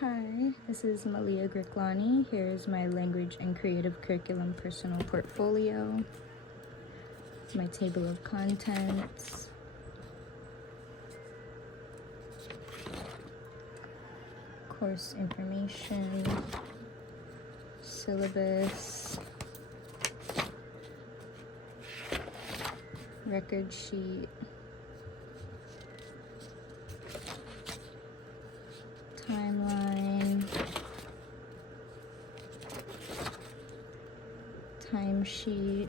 Hi, this is Malia Grik-Lani. Here's my language and creative curriculum personal portfolio. My table of contents. Course information. Syllabus. Record sheet. Timeline, timesheet,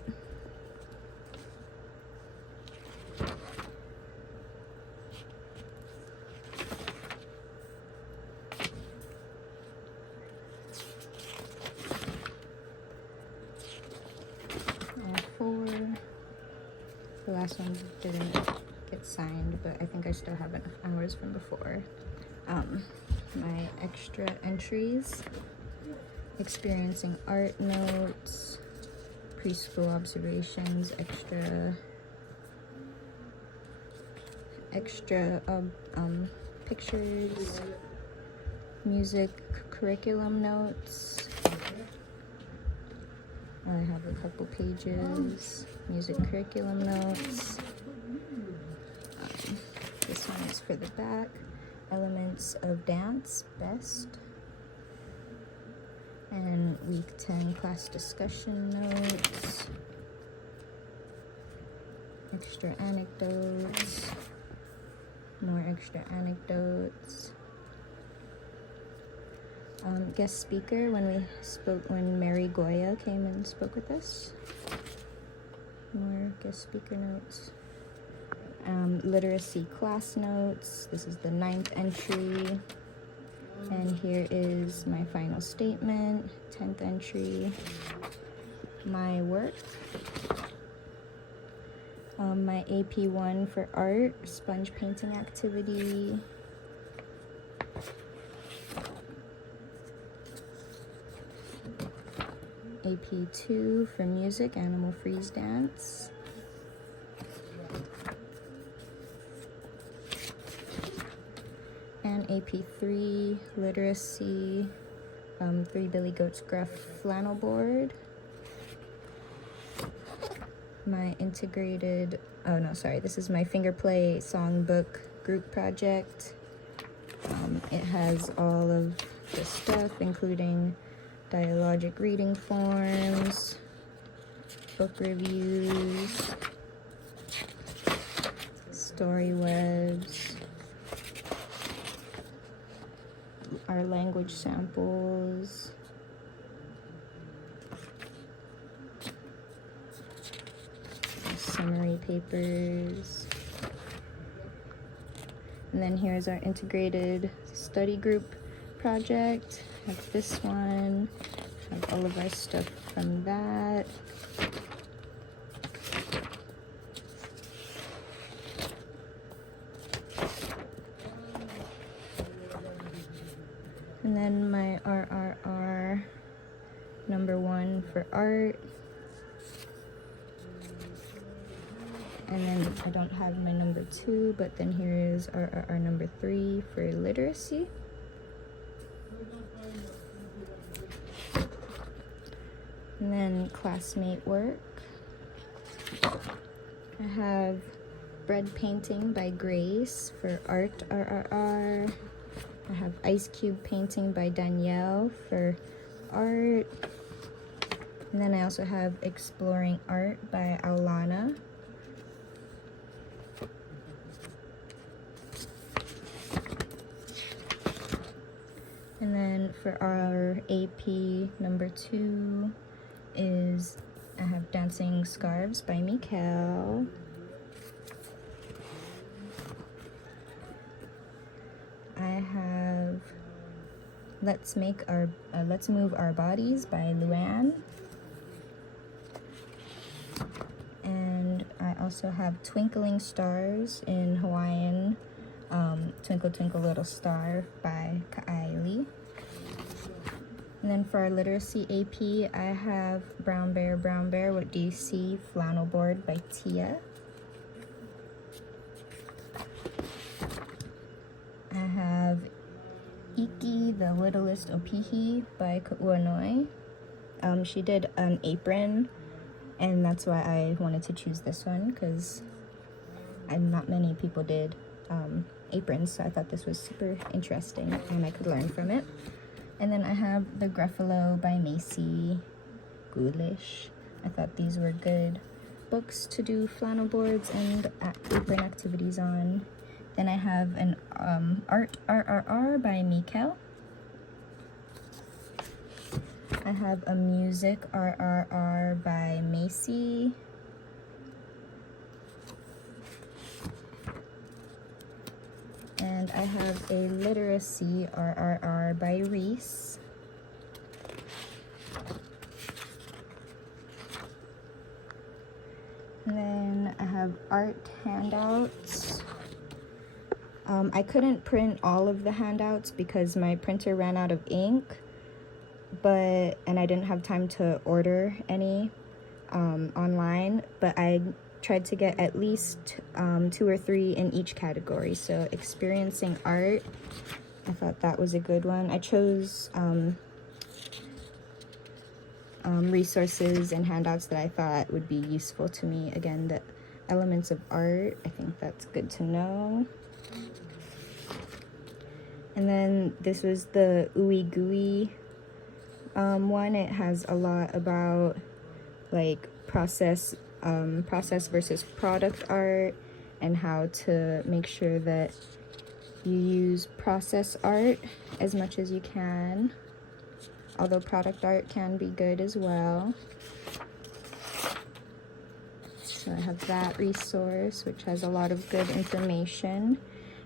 all four. The last one didn't get signed, but I think I still have enough hours from before. My extra entries, experiencing art notes, preschool observations, extra pictures, music curriculum notes. I have a couple pages, music curriculum notes. This one is for the back. Elements of dance, best. And week 10 class discussion notes. Extra anecdotes. More extra anecdotes. Guest speaker when Mary Goya came and spoke with us. More guest speaker notes. Literacy class notes. This is the 9th entry. And here is my final statement, 10th entry. My work. My AP1 for art, sponge painting activity. AP2 for music, animal freeze dance. And AP3 literacy, 3 Billy Goats Gruff flannel board. My integrated, this is my finger play songbook group project. It has all of the stuff, including dialogic reading forms, book reviews, story webs, our language samples, summary papers, and then here's our integrated study group project. I have this one, have all of our stuff from that. And then my RRR number 1 for art. And then I don't have my number 2, but then here is RRR number 3 for literacy. And then classmate work. I have bread painting by Grace for art RRR. I have ice cube painting by Danielle for art. And then I also have exploring art by Aulana. And then for our AP number 2 is I have dancing scarves by Mikkel. I have Let's Move Our Bodies by Luann. And I also have Twinkling Stars in Hawaiian, Twinkle Twinkle Little Star by Ka'aili. And then for our literacy AP, I have Brown Bear, What Do You See? Flannel board by Tia. I have Iki, the Littlest Opihi by Ku'uanoi. She did an apron, and that's why I wanted to choose this one, because not many people did aprons, so I thought this was super interesting and I could learn from it. And then I have the Gruffalo by Macy, Ghoulish. I thought these were good books to do flannel boards and apron activities on. Then I have an Art RRR by Mikel. I have a Music RRR by Macy. And I have a Literacy RRR by Reese. And then I have art handouts. I couldn't print all of the handouts because my printer ran out of ink, and I didn't have time to order any online, but I tried to get at least 2 or 3 in each category. So experiencing art, I thought that was a good one. I chose resources and handouts that I thought would be useful to me. Again, the elements of art, I think that's good to know. And then this was the Ooey Gooey one. It has a lot about like process versus product art, and how to make sure that you use process art as much as you can, although product art can be good as well. So I have that resource, which has a lot of good information.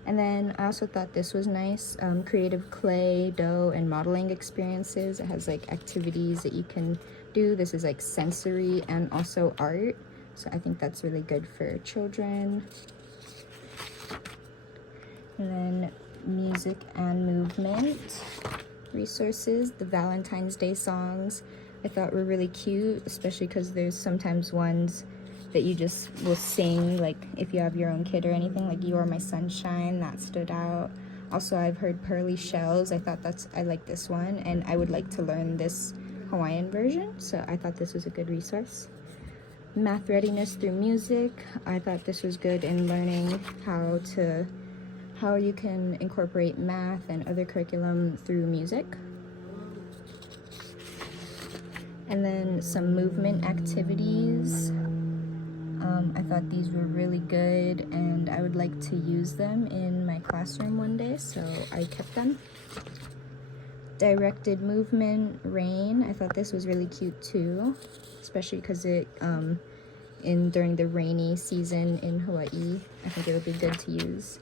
And then I also thought this was nice, creative clay, dough, and modeling experiences. It has like activities that you can do. This is like sensory and also art, so I think that's really good for children. And then music and movement resources. The Valentine's Day songs I thought were really cute, especially because there's sometimes ones that you just will sing, like if you have your own kid or anything, like You Are My Sunshine, that stood out. Also, I've heard Pearly Shells. I like this one, and I would like to learn this Hawaiian version, so I thought this was a good resource. Math Readiness Through Music. I thought this was good in learning how you can incorporate math and other curriculum through music. And then some movement activities. I thought these were really good, and I would like to use them in my classroom one day, so I kept them. Directed movement, rain. I thought this was really cute too, especially because it during the rainy season in Hawaii. I think it would be good to use.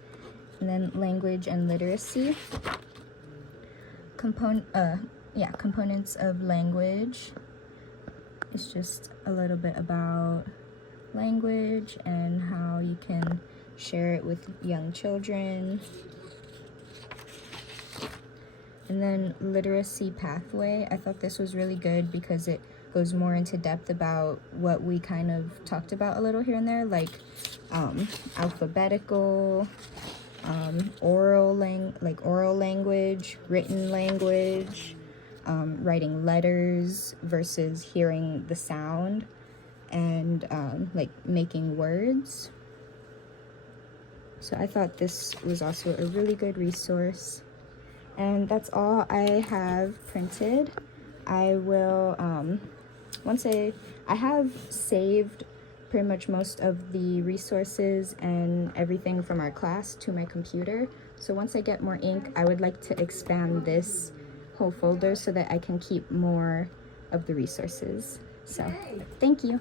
And then language and literacy. Components of language. It's just a little bit about language and how you can share it with young children. And then literacy pathway. I thought this was really good because it goes more into depth about what we kind of talked about a little here and there, like alphabetical, oral language, written language, writing letters versus hearing the sound, and like making words. So I thought this was also a really good resource. And that's all I have printed. I will, I have saved pretty much most of the resources and everything from our class to my computer. So once I get more ink, I would like to expand this whole folder so that I can keep more of the resources. So, thank you.